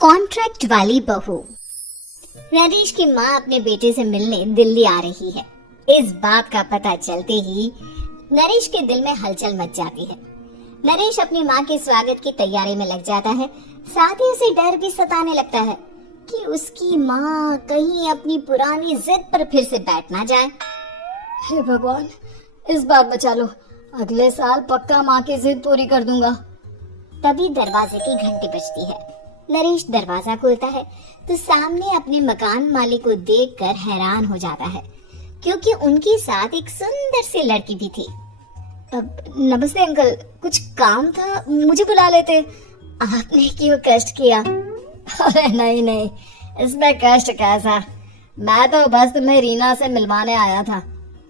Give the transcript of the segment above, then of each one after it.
Contract वाली बहू। नरेश की माँ अपने बेटे से मिलने दिल्ली आ रही है। इस बात का पता चलते ही नरेश के दिल में हलचल मच जाती है। नरेश अपनी माँ के स्वागत की तैयारी में लग जाता है। साथ ही उसे डर भी सताने लगता है कि उसकी माँ कहीं अपनी पुरानी जिद पर फिर से बैठ ना जाए। हे भगवान, इस बार बचा लो, अगले साल पक्का माँ की जिद पूरी कर दूंगा। तभी दरवाजे की घंटी बजती है। नरेश दरवाजा खोलता है तो सामने अपने मकान मालिक को देखकर हैरान हो जाता है, क्योंकि उनके साथ एक सुंदर सी लड़की भी थी। नमस्ते अंकल, कुछ काम था, मुझे बुला लेते। आपने क्यों कष्ट किया? अरे नहीं, इसमें कष्ट कैसा, मैं तो बस तुम्हें रीना से मिलवाने आया था।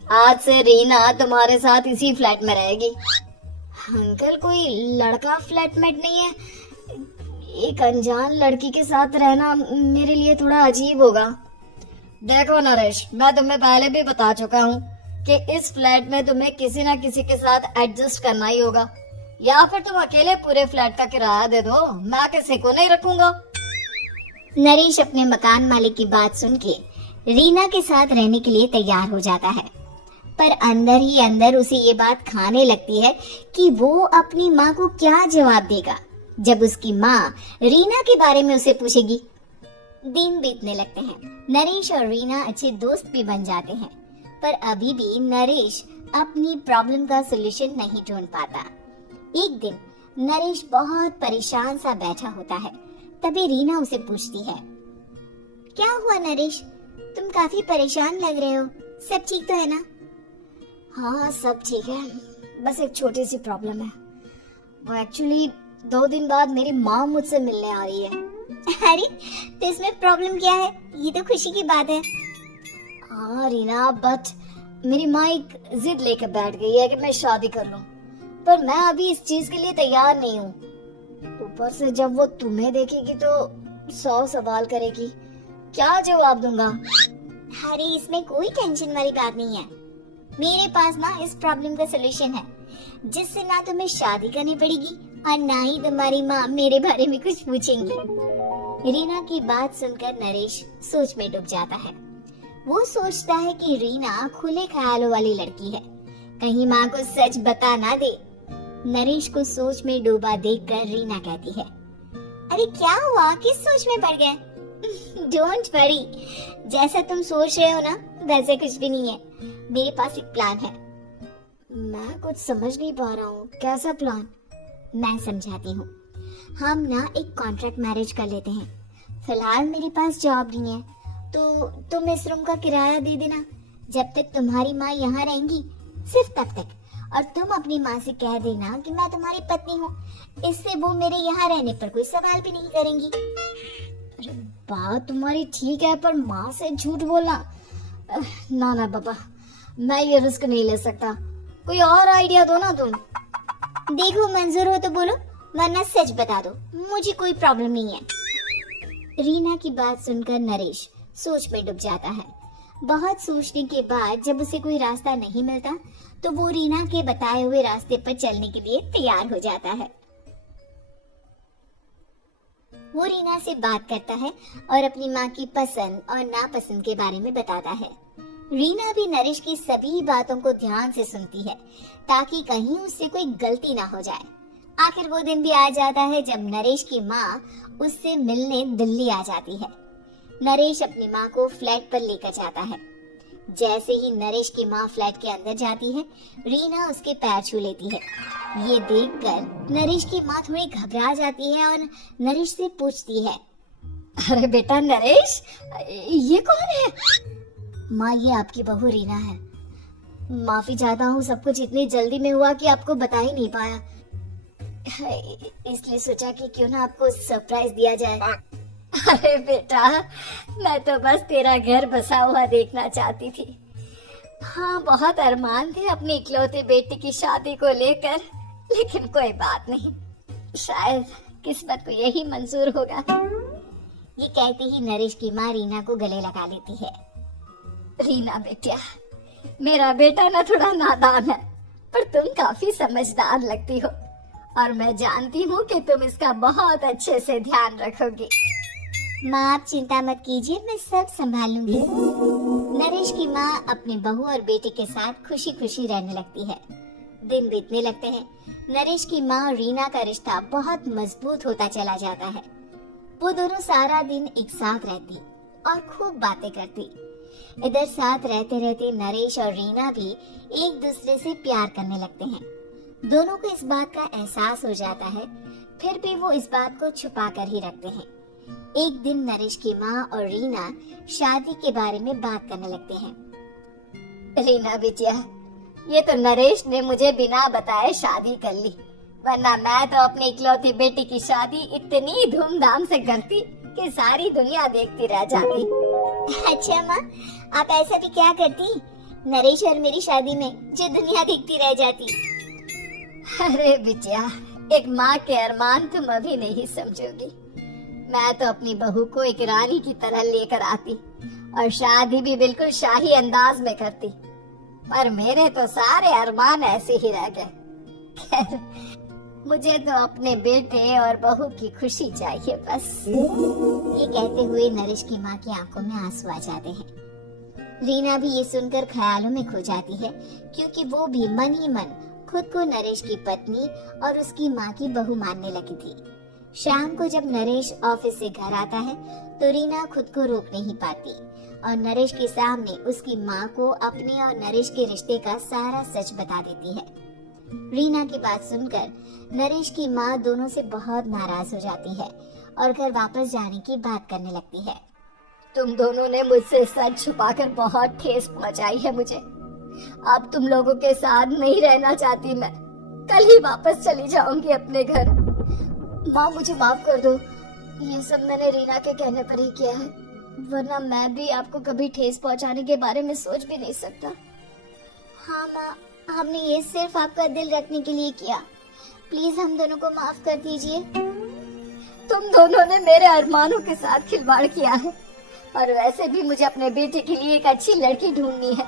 आज से रीना तुम्हारे साथ इसी फ्लैट में रहेगी। अंकल, कोई लड़का फ्लैटमेट नहीं है? एक अनजान लड़की के साथ रहना मेरे लिए थोड़ा अजीब होगा। देखो नरेश, मैं तुम्हें पहले भी बता चुका हूँ कि इस फ्लैट में तुम्हें किसी ना किसी के साथ एडजस्ट करना ही होगा, या फिर तुम अकेले पूरे फ्लैट का किराया दे दो, मैं किसी को नहीं रखूंगा। नरेश अपने मकान मालिक की बात सुन के रीना के साथ रहने के लिए तैयार हो जाता है, पर अंदर ही अंदर उसे ये बात खाने लगती है कि वो अपनी माँ को क्या जवाब देगा जब उसकी माँ रीना के बारे में उसे पूछेगी। दिन बीतने लगते हैं। नरेश और रीना अच्छे दोस्त भी बन जाते हैं, पर अभी भी नरेश अपनी प्रॉब्लम का सलूशन नहीं ढूंढ पाता। एक दिन नरेश बहुत परेशान सा बैठा होता है। तभी रीना उसे पूछती है, क्या हुआ नरेश, तुम काफी परेशान लग रहे हो, सब ठीक तो है ना? हाँ सब ठीक है, बस एक छोटी सी प्रॉब्लम है। वो एक्चुअली 2 दिन बाद मेरी माँ मुझसे मिलने आ रही है। अरे, तो इसमें प्रॉब्लम क्या है? ये तो खुशी की बात है। हाँ रीना, बट मेरी माँ एक जिद लेकर बैठ गई है कि मैं शादी कर लूं, पर मैं अभी इस चीज के लिए तैयार नहीं हूँ। ऊपर से जब वो तुम्हें देखेगी तो 100 सवाल करेगी, क्या जवाब दूंगा? अरे, इसमें कोई टेंशन वाली बात नहीं है। मेरे पास ना इस प्रॉब्लम का सलूशन है, जिससे ना तुम्हें शादी करनी पड़ेगी और ना ही तुम्हारी माँ मेरे बारे में कुछ पूछेंगी। रीना की बात सुनकर नरेश सोच में डूब जाता है। वो सोचता है कि रीना खुले ख्यालों वाली लड़की है, कहीं माँ को सच बता ना दे। नरेश को सोच में डूबा देखकर रीना कहती है, अरे क्या हुआ, किस सोच में पड़ गए? डोंट वरी, जैसा तुम सोच रहे हो ना वैसे कुछ भी नहीं है। मेरे पास एक प्लान है। मैं कुछ समझ नहीं पा रहा हूँ, कैसा प्लान? मैं समझाती हूँ। हम ना एक कॉन्ट्रैक्ट मैरिज कर लेते हैं। फिलहाल मेरे पास जॉब नहीं है, तो तुम इस रूम का किराया दे देना जब तक तुम्हारी माँ यहाँ रहेंगी, सिर्फ तब तक। और तुम अपनी माँ से कह देना कि मैं तुम्हारी पत्नी हूँ, इससे वो मेरे यहाँ रहने पर कोई सवाल भी नहीं करेंगी। अरे बात तुम्हारी ठीक है, पर माँ से झूठ बोलना, ना बाबा, मैं ये रिस्क नहीं ले सकता। कोई और आइडिया दो ना तुम। देखो, मंजूर हो तो बोलो, वरना सच बता दो, मुझे कोई प्रॉब्लम नहीं है। रीना की बात सुनकर नरेश सोच में डूब जाता है। बहुत सोचने के बाद जब उसे कोई रास्ता नहीं मिलता तो वो रीना के बताए हुए रास्ते पर चलने के लिए तैयार हो जाता है। वो रीना से बात करता है और अपनी माँ की पसंद और नापसंद के बारे में बताता है। रीना भी नरेश की सभी बातों को ध्यान से सुनती है, ताकि कहीं उससे कोई गलती ना हो जाए। आखिर वो दिन भी आ जाता है जब नरेश की माँ उससे मिलने दिल्ली आ जाती है। नरेश अपनी माँ को फ्लैट पर लेकर जाता है। जैसे ही नरेश की माँ फ्लैट के अंदर जाती है, रीना उसके पैर छू लेती है। ये देखकर नरेश की माँ थोड़ी घबरा जाती है और नरेश से पूछती है, अरे बेटा नरेश, ये कौन है? माँ, ये आपकी बहू रीना है। माफी चाहता हूँ, सब कुछ इतनी जल्दी में हुआ कि आपको बता ही नहीं पाया, इसलिए सोचा कि क्यों ना आपको सरप्राइज दिया जाए। अरे बेटा, मैं तो बस तेरा घर बसा हुआ देखना चाहती थी। हाँ, बहुत अरमान थे अपनी इकलौते बेटी की शादी को लेकर, लेकिन कोई बात नहीं, शायद किस्मत को यही मंजूर होगा। ये कहते ही नरेश की माँ रीना को गले लगा लेती है। रीना बेटिया, मेरा बेटा ना थोड़ा नादान है, पर तुम काफी समझदार लगती हो, और मैं जानती हूँ कि तुम इसका बहुत अच्छे से ध्यान रखोगी। माँ आप चिंता मत कीजिए, मैं सब संभाल लूंगी। नरेश की माँ अपनी बहू और बेटे के साथ खुशी खुशी रहने लगती है। दिन बीतने लगते हैं। नरेश की माँ और रीना का रिश्ता बहुत मजबूत होता चला जाता है। वो दोनों सारा दिन एक साथ रहती और खूब बातें करती। इधर साथ रहते रहते नरेश और रीना भी एक दूसरे से प्यार करने लगते हैं। दोनों को इस बात का एहसास हो जाता है, फिर भी वो इस बात को छुपा कर ही रखते हैं। एक दिन नरेश की माँ और रीना शादी के बारे में बात करने लगते हैं। रीना बिटिया, ये तो नरेश ने मुझे बिना बताए शादी कर ली, वरना मैं तो अपनी इकलौती बेटी की शादी इतनी धूमधाम से करती कि सारी दुनिया देखती रह जाती। अच्छा माँ, आप ऐसा भी क्या करती नरेश और मेरी शादी में जो दुनिया देखती रह जाती? अरे बिटिया, एक माँ के अरमान तुम अभी नहीं समझोगी। मैं तो अपनी बहू को एक रानी की तरह लेकर आती और शादी भी बिल्कुल शाही अंदाज में करती, पर मेरे तो सारे अरमान ऐसे ही रह गए। खैर, मुझे तो अपने बेटे और बहू की खुशी चाहिए बस। ये कहते हुए नरेश की माँ की आंखों में आंसू आ जाते हैं। रीना भी ये सुनकर ख्यालों में खो जाती है, क्योंकि वो भी मन ही मन खुद को नरेश की पत्नी और उसकी माँ की बहू मानने लगी थी। शाम को जब नरेश ऑफिस से घर आता है तो रीना खुद को रोक नहीं पाती और नरेश के सामने उसकी माँ को अपने और नरेश के रिश्ते का सारा सच बता देती है। रीना की बात सुनकर नरेश की माँ दोनों से बहुत नाराज हो जाती है और घर वापस जाने की बात करने लगती है। तुम दोनों ने मुझसे सच छुपाकर बहुत ठेस पहुंचाई है मुझे। अब तुम लोगों के साथ नहीं रहना चाहती मैं, कल ही वापस चली जाऊंगी अपने घर। माँ मुझे माफ कर दो, ये सब मैंने रीना के कहने पर ही किया है, वरना मैं भी आपको कभी ठेस पहुंचाने के बारे में सोच भी नहीं सकता। हाँ माँ, हमने ये सिर्फ आपका दिल रखने के लिए किया, प्लीज हम दोनों को माफ कर दीजिए। तुम दोनों ने मेरे अरमानों के साथ खिलवाड़ किया है और वैसे भी मुझे अपने बेटे के लिए एक अच्छी लड़की ढूंढनी है,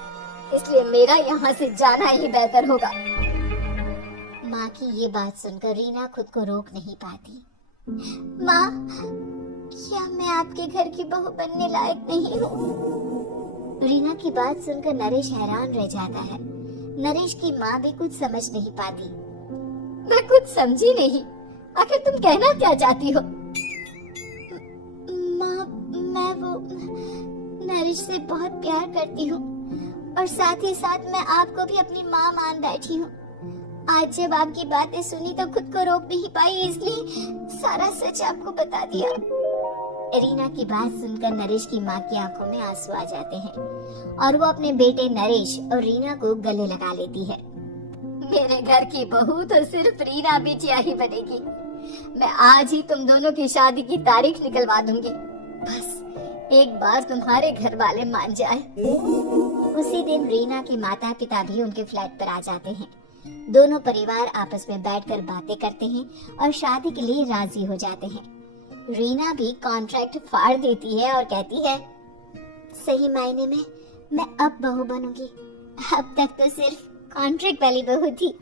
इसलिए मेरा यहाँ से जाना ही बेहतर होगा। माँ की ये बात सुनकर रीना खुद को रोक नहीं पाती। माँ, क्या मैं आपके घर की बहू बनने लायक नहीं हूँ? रीना की बात सुनकर नरेश हैरान रह जाता है। नरेश की माँ भी कुछ समझ नहीं पाती। मैं कुछ समझी नहीं, आखिर तुम कहना क्या चाहती हो? माँ, मैं वो नरेश से बहुत प्यार करती हूँ और साथ ही साथ मैं आपको भी अपनी माँ मान बैठी हूँ। आज जब आपकी बातें सुनी तो खुद को रोक नहीं पाई, इसलिए सारा सच आपको बता दिया। रीना की बात सुनकर नरेश की माँ की आंखों में आंसू आ जाते हैं और वो अपने बेटे नरेश और रीना को गले लगा लेती है। मेरे घर की बहू तो सिर्फ रीना बिटिया ही बनेगी। मैं आज ही तुम दोनों की शादी की तारीख निकलवा दूंगी, बस एक बार तुम्हारे घर वाले मान जाए। उसी दिन रीना के माता पिता भी उनके फ्लैट पर आ जाते हैं। दोनों परिवार आपस में बैठकर बातें करते हैं और शादी के लिए राजी हो जाते हैं। रीना भी कॉन्ट्रैक्ट फाड़ देती है और कहती है, सही मायने में मैं अब बहू बनूंगी, अब तक तो सिर्फ कॉन्ट्रैक्ट वाली बहू थी।